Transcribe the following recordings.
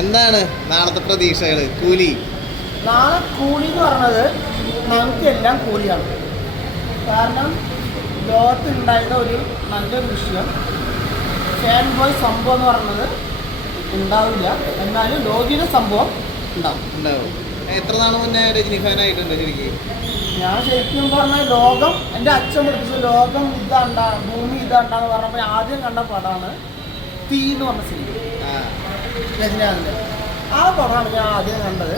എന്താണ് നാളത്തെ പ്രതീക്ഷകൾ? കൂലി നാളെ കൂലി എന്ന് പറഞ്ഞത് നമുക്കെല്ലാം കൂലിയാണ്. കാരണം ലോകത്തുണ്ടായിരുന്ന ഒരു നല്ലൊരു വിഷയം ഫാൻ ബോയ് സംഭവം എന്ന് പറയുന്നത് ഉണ്ടാവില്ല. എന്നാലും ലോകിയുടെ സംഭവം ഉണ്ടാവും. എത്ര നാൾ മുന്നേ രജനി ഫാൻ ആയിട്ടുണ്ട് ശരിക്കും? ഞാൻ ശരിക്കും പറഞ്ഞാൽ ലോകം, എൻ്റെ അച്ഛൻ പഠിപ്പിച്ച ലോകം ഇതാണ്ടാ, ഭൂമി ഇതാണ്ടാന്ന് പറഞ്ഞപ്പോൾ ആദ്യം കണ്ട പടമാണ് തീ എന്ന് പറഞ്ഞ സിനിമ, രജനീകാന്തിൻ്റെ. ആ പടമാണ് ഞാൻ ആദ്യം കണ്ടത്.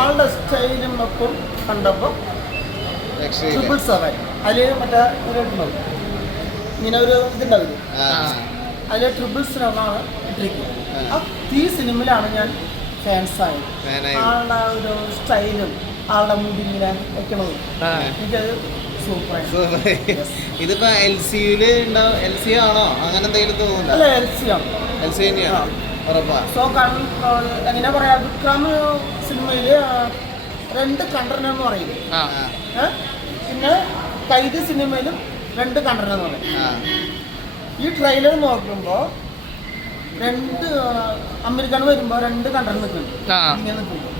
ആളുടെ സ്റ്റൈലും ഒക്കെ കണ്ടപ്പോൾ 777 അതിൽ മറ്റേ ഇതുണ്ടാവും, ഇങ്ങനെ ഒരു ഇതുണ്ടാവില്ല, അതിൽ 777 ഇട്ടിരിക്കുന്നത്. ആ തീ സിനിമയിലാണ് ഞാൻ ഫാൻസായത്. ആളുടെ ഒരു സ്റ്റൈലും ആളുടെ മുടി ഇങ്ങനെ വെക്കണതും എനിക്കത് സൂപ്പറായി. ഇതിപ്പോ LCU ഉണ്ടാവും. LCU ആണോ അങ്ങനെ എന്തെങ്കിലും തോന്നുന്നുണ്ടോ? അല്ല, LC ആണ്. LC തന്നെയാണ്. സോ എങ്ങനെ പറയാ, വിക്രം സിനിമയില് 2 കണ്ടന്റ് എന്ന് പറയില്ലേ, പിന്നെ കൈദി സിനിമയിലും 2 കണ്ടന്റ് എന്ന് പറയും. ഈ ട്രെയിലർ നോക്കുമ്പോൾ 2 അമേരിക്കൻ വരുമ്പോൾ 2 കണ്ടന്റ് നിൽക്കുന്നുണ്ട്, ഇങ്ങനെ നിൽക്കുന്നുണ്ട്.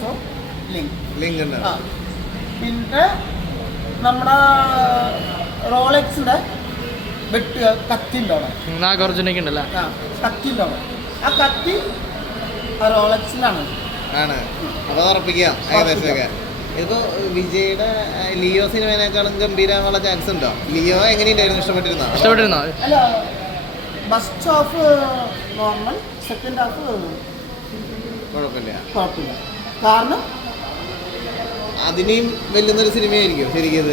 സോ ലിങ്ക് ഉണ്ട്. പിന്നെ നമ്മുടെ റോളക്സിന്റെ കത്തി ഉണ്ടോ, കത്തി ഉണ്ടോ, ആ കത്തി റോളക്സിലാണ്. അപ്പൊ ഉറപ്പിക്കാം ഏകദേശമൊക്കെ. ഇതിപ്പോ വിജയുടെ ലിയോ സിനിമേനേക്കാളും ഗംഭീരമായുള്ള ചാൻസ് ഉണ്ടോ? ലിയോ എങ്ങനെയുണ്ടായിരുന്നു? ഇഷ്ടപ്പെട്ടിരുന്നോ? അല്ല, first half normal, second half കുഴപ്പമില്ല. കാരണം അതിനെയും വെല്ലുന്നൊരു സിനിമയായിരിക്കും ശരിക്കും.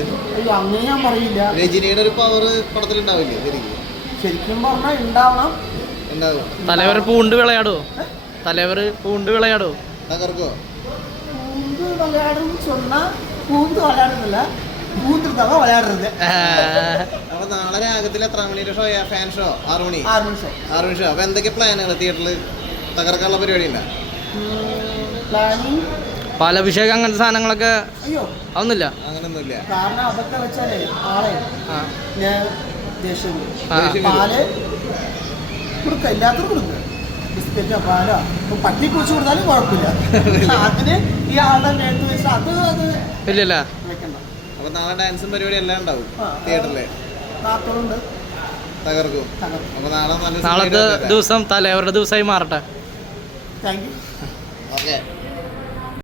അങ്ങനെ ഞാൻ പറയില്ല. രജനിയുടെ ഒരു പവർ പടത്തിലുണ്ടാവില്ലേ ശരിക്കും പറഞ്ഞാൽ ഉണ്ടാവണം. തലവർ പൂണ്ട് വിളയാടോ? തകർക്കോ? പൂന്ത് വിളയാടും சொன்னா പൂന്ത് വിളയാടുന്നില്ല, പൂന്തിരുത്താവ വിളയാടുന്നത്. അപ്പൊ നാളെ രാഗത്തിൽ എത്ര മണിയുടെ ഷോ? ഫാൻ ഷോ 6 മണി ഷോ. അപ്പൊ എന്തൊക്കെ പ്ലാനുകൾ? തിയേറ്ററിൽ തകർക്കാനുള്ള പരിപാടി ഉണ്ടോ? പ്ലാനിങ് പാലഭിഷേകം അങ്ങനത്തെ സാധനങ്ങളൊക്കെ അതൊന്നുമില്ല. അങ്ങനൊന്നുമില്ല. കാരണം അതൊക്കെ വെച്ചാലേ ആളെ ഞാൻ ദേഷ്യം പാല് കൊടുക്കുക, എല്ലാത്തിനും കൊടുക്കുക, ബിസ്ക്കറ്റോ പാലോ പട്ടി കുറിച്ച് കൊടുത്താലും കുഴപ്പമില്ല. അതിന് ഈ ആളുടെ നേരത്തെ വെച്ച് അത് ഇല്ലല്ല വെക്കണ്ട. അപ്പൊ നാളെ ഡാൻസും പരിപാടി എല്ലാം ഉണ്ടാവും തിയേറ്ററില്. നാത്തോളുണ്ട്, തകർക്കും. അപ്പൊ നാളത്തെ ദിവസം തലവരുടെ ദിവസമായി മാറട്ടെ. Thank you. ഓക്കെ.